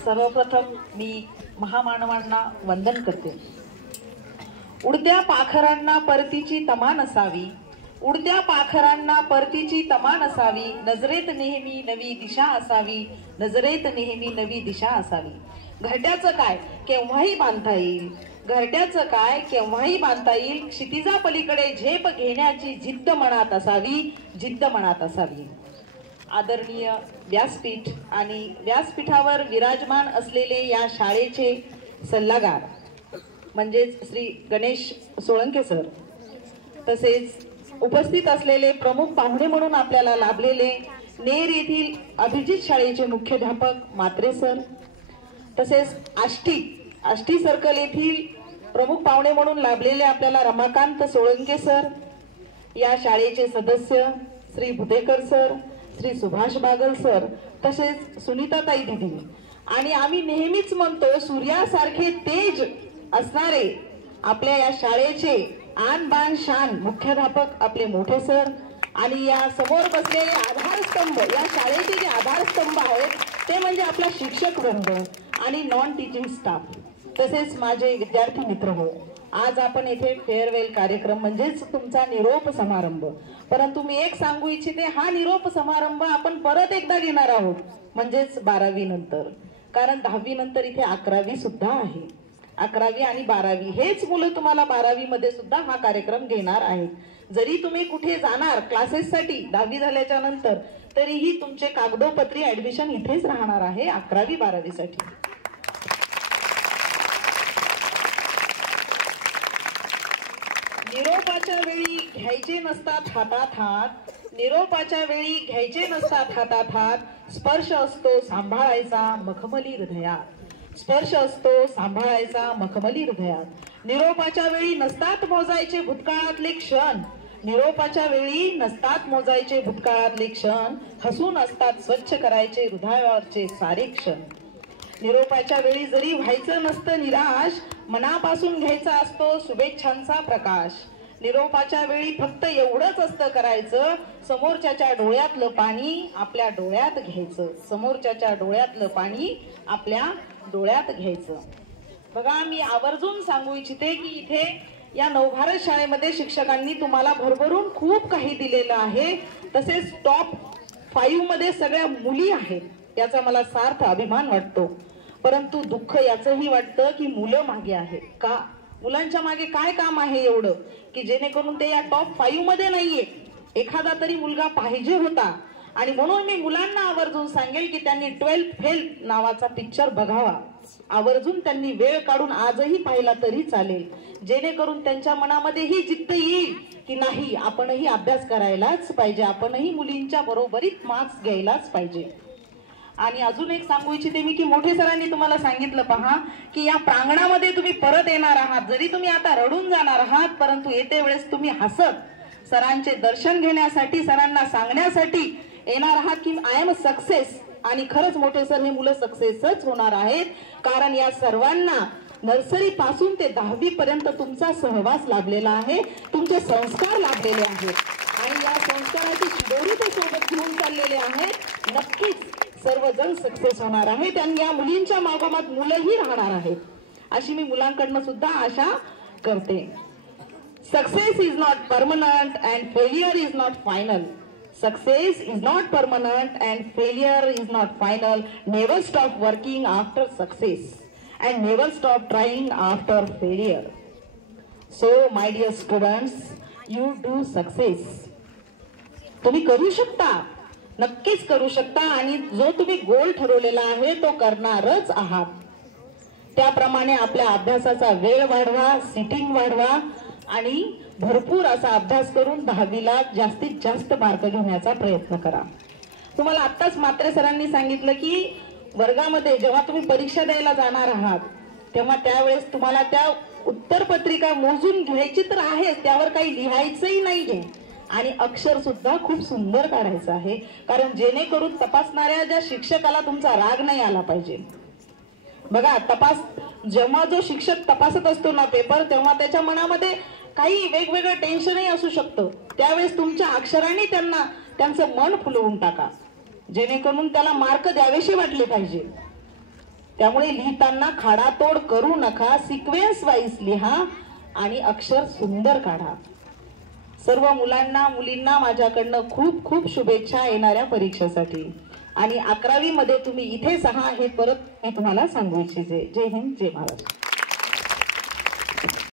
सर्वप्रथम मी महामानवांना वंदन करते। उडत्या पाखरांना परतीची तमा नसावी, उडत्या पाखरांना परतीची तमा नसावी, नजरेत नेहमी नवी दिशा असावी, नजरेत नेहमी नवी दिशा असावी। घरट्याचं काय केव्हाही बांधता येईल, घरट्याचं काय केव्हाही बांधता येईल, क्षितिजा पलीकडे झेप घेण्याची जिद्द मनात असावी, जिद्द मनात असावी। आदरणीय व्यासपीठ आणि व्यासपीठावर विराजमान असलेले या शाळेचे सल्लागार म्हणजे श्री गणेश सोळंके सर, तसेच उपस्थित असलेले प्रमुख पाहुणे म्हणून आपल्याला लाभलेले नेर येथील अभिजित शाळेचे मुख्याध्यापक म्हात्रे सर, तसेच आष्टी सर्कल येथील प्रमुख पाहुणे म्हणून लाभलेले आपल्याला रमाकांत सोळंके सर, या शाळेचे सदस्य श्री भुदेकर सर, श्री सुभाष बागल सर, तसेच सुनीताताई दिदी आणि आम्ही नेहमीच म्हणतो सूर्यासारखे तेज असणारे आपल्या या शाळेचे आन बान शान मुख्याध्यापक आपले मोठे सर आणि या समोर बसलेले आधारस्तंभ, या शाळेचे जे आधारस्तंभ आहेत ते म्हणजे आपला शिक्षक वृंद आणि नॉन टीचिंग स्टाफ, तसेच माझे विद्यार्थी मित्र हो। आज आपण येथे फेअरवेल कार्यक्रम म्हणजेच तुमचा निरोप समारंभ, परंतु मी एक सांगू इच्छिते, हा निरोप समारंभ आपण परत एकदा घेणार आहोत म्हणजेच 12वी नंतर, कारण 10वी नंतर इथे 11वी सुद्धा आहे। 11वी आणि 12वी हेच मुलं तुम्हाला 12वी मध्ये सुद्धा हा कार्यक्रम घेणार आहेत। जरी तुम्ही कुठे जाणार क्लासेससाठी 10वी झाल्याच्या नंतर, तरीही तुमचे कागदोपत्री ऍडमिशन इथेच राहणार आहे 11वी 12वी साठी। निरोपाच्या वेळी घ्यायचे नसतात हातात हात, निरोपाच्या वेळी घ्यायचे नसतात हातात हात, स्पर्श असतो सांभाळायचा मखमली हृदयात, स्पर्श असतो सांभाळायचा मखमली हृदयात। निरोपाच्या वेळी नसतात मोजायचे भूतकाळातले क्षण, निरोपाच्या वेळी नसतात मोजायचे भूतकाळातले क्षण, हसून असतात स्वच्छ करायचे हृदयावरचे सारे क्षण। निरोपाच्या वेळी जरी व्हायचं नसतं निराश, मनापासून घ्यायचा असतो शुभेच्छांचा प्रकाश। निरोपाच्या वेळी फक्त एवढंच असतं करायचं, समोरच्याच्या डोळ्यातलं पाणी आपल्या डोळ्यात घ्यायचं, समोरच्याच्या डोळ्यातलं पाणी आपल्या डोळ्यात घ्यायचं। बघा, मी आवर्जून सांगू इच्छिते की इथे या नवभारत शाळेमध्ये शिक्षकांनी तुम्हाला भरभरून खूप काही दिलेलं आहे, तसेच टॉप 5 मध्ये सगळ्या मुली आहेत, याचा मला सार्थ अभिमान वाटतो। परंतु दुःख याचंही वाटतं की मुलं मागे आहेत का, मुलांच्या मागे काय काम आहे एवढं की जेणेकरून ते या टॉप 5 मध्ये नाहीये। एखादा तरी मुलगा पाहिजे होता आणि म्हणून मी मुलांना आवर्जून सांगेल की त्यांनी 12th फेल नावाचा पिक्चर बघावा, आवर्जून त्यांनी वेळ काढून आजही पाहिला तरी चालेल, जेणेकरून त्यांच्या मनामध्ये ही जिद्द येईल की नाही आपणही अभ्यास करायलाच पाहिजे, आपणही मुलींच्या बरोबरीत मार्क्स घ्यायलाच पाहिजे। आणि अजून एक सांगू इच्छिते मी की मोठे सरांनी तुम्हाला सांगितलं पहा की या प्रांगणामध्ये तुम्ही परत येणार आहात, जरी तुम्ही आता रडून जाणार आहात परंतु येते वेळेस तुम्ही हसत सरांचे दर्शन घेण्यासाठी, सरांना सांगण्यासाठी येणार आहात की आय एम सक्सेस। आणि खरंच मोठे सर हे मुलं सक्सेसच होणार आहेत, कारण या सर्वांना नर्सरी पासून ते 10वी पर्यंत तुमचा सहवास लाभलेला आहे, तुमचे संस्कार लाभलेले आहेत आणि या संस्काराची शिदोरी ते सोबत घेऊन चाललेले आहेत। नक्कीच सर्वजण सक्सेस होणार आहेत आणि या मुलींच्या मागोमाग मुलंही राहणार आहेत, अशी मी मुलांकडनं सुद्धा आशा करते। Success is not permanent and failure is not final, success is not permanent and failure is not final, never stop working after success and never stop trying after failure. So my dear students, you do success. तुम्ही करू शकता, नक्कीच करू शकता आणि जो तुम्ही गोल ठरवलेला आहे तो करणारच आहात। त्याप्रमाणे आपल्या अभ्यासाचा वेळ वाढवा, सिटिंग वाढवा आणि भरपूर असा अभ्यास करून 10वीला जास्तीत जास्त मार्क घेण्याचा प्रयत्न करा। तुम्हाला आत्ताच म्हात्रे सरांनी सांगितलं की वर्गामध्ये जेव्हा तुम्ही परीक्षा द्यायला जाणार आहात तेव्हा त्यावेळेस तुम्हाला त्या उत्तरपत्रिका मोजून घ्यायची तर आहे, त्यावर काही लिहायचंही नाहीये आणि अक्षर सुद्धा खूप सुंदर काढायचं आहे, कारण जेणेकरून तपासणाऱ्या ज्या शिक्षकाला तुमचा राग नाही आला पाहिजे। बघा, जेव्हा जो शिक्षक तपासत असतो ना पेपर, तेव्हा त्याच्या मनामध्ये काही वेगवेगळं टेन्शनही असू शकतं, त्यावेळेस तुमच्या अक्षरांनी त्यांना त्यांचं मन फुलवून टाका, जेणेकरून त्याला मार्क द्यावेसे वाटले पाहिजे। त्यामुळे लिहिताना खाडातोड करू नका, सिक्वेन्स वाईज लिहा आणि अक्षर सुंदर काढा. सर्व मुलांना मुलींना माझ्याकडनं खूप खूप शुभेच्छा येणाऱ्या परीक्षेसाठी. आणि 11वी मध्ये तुम्ही इथेच आहात हे परत मी तुम्हाला सांगू इच्छिते. जय हिंद, जय महाराष्ट्र.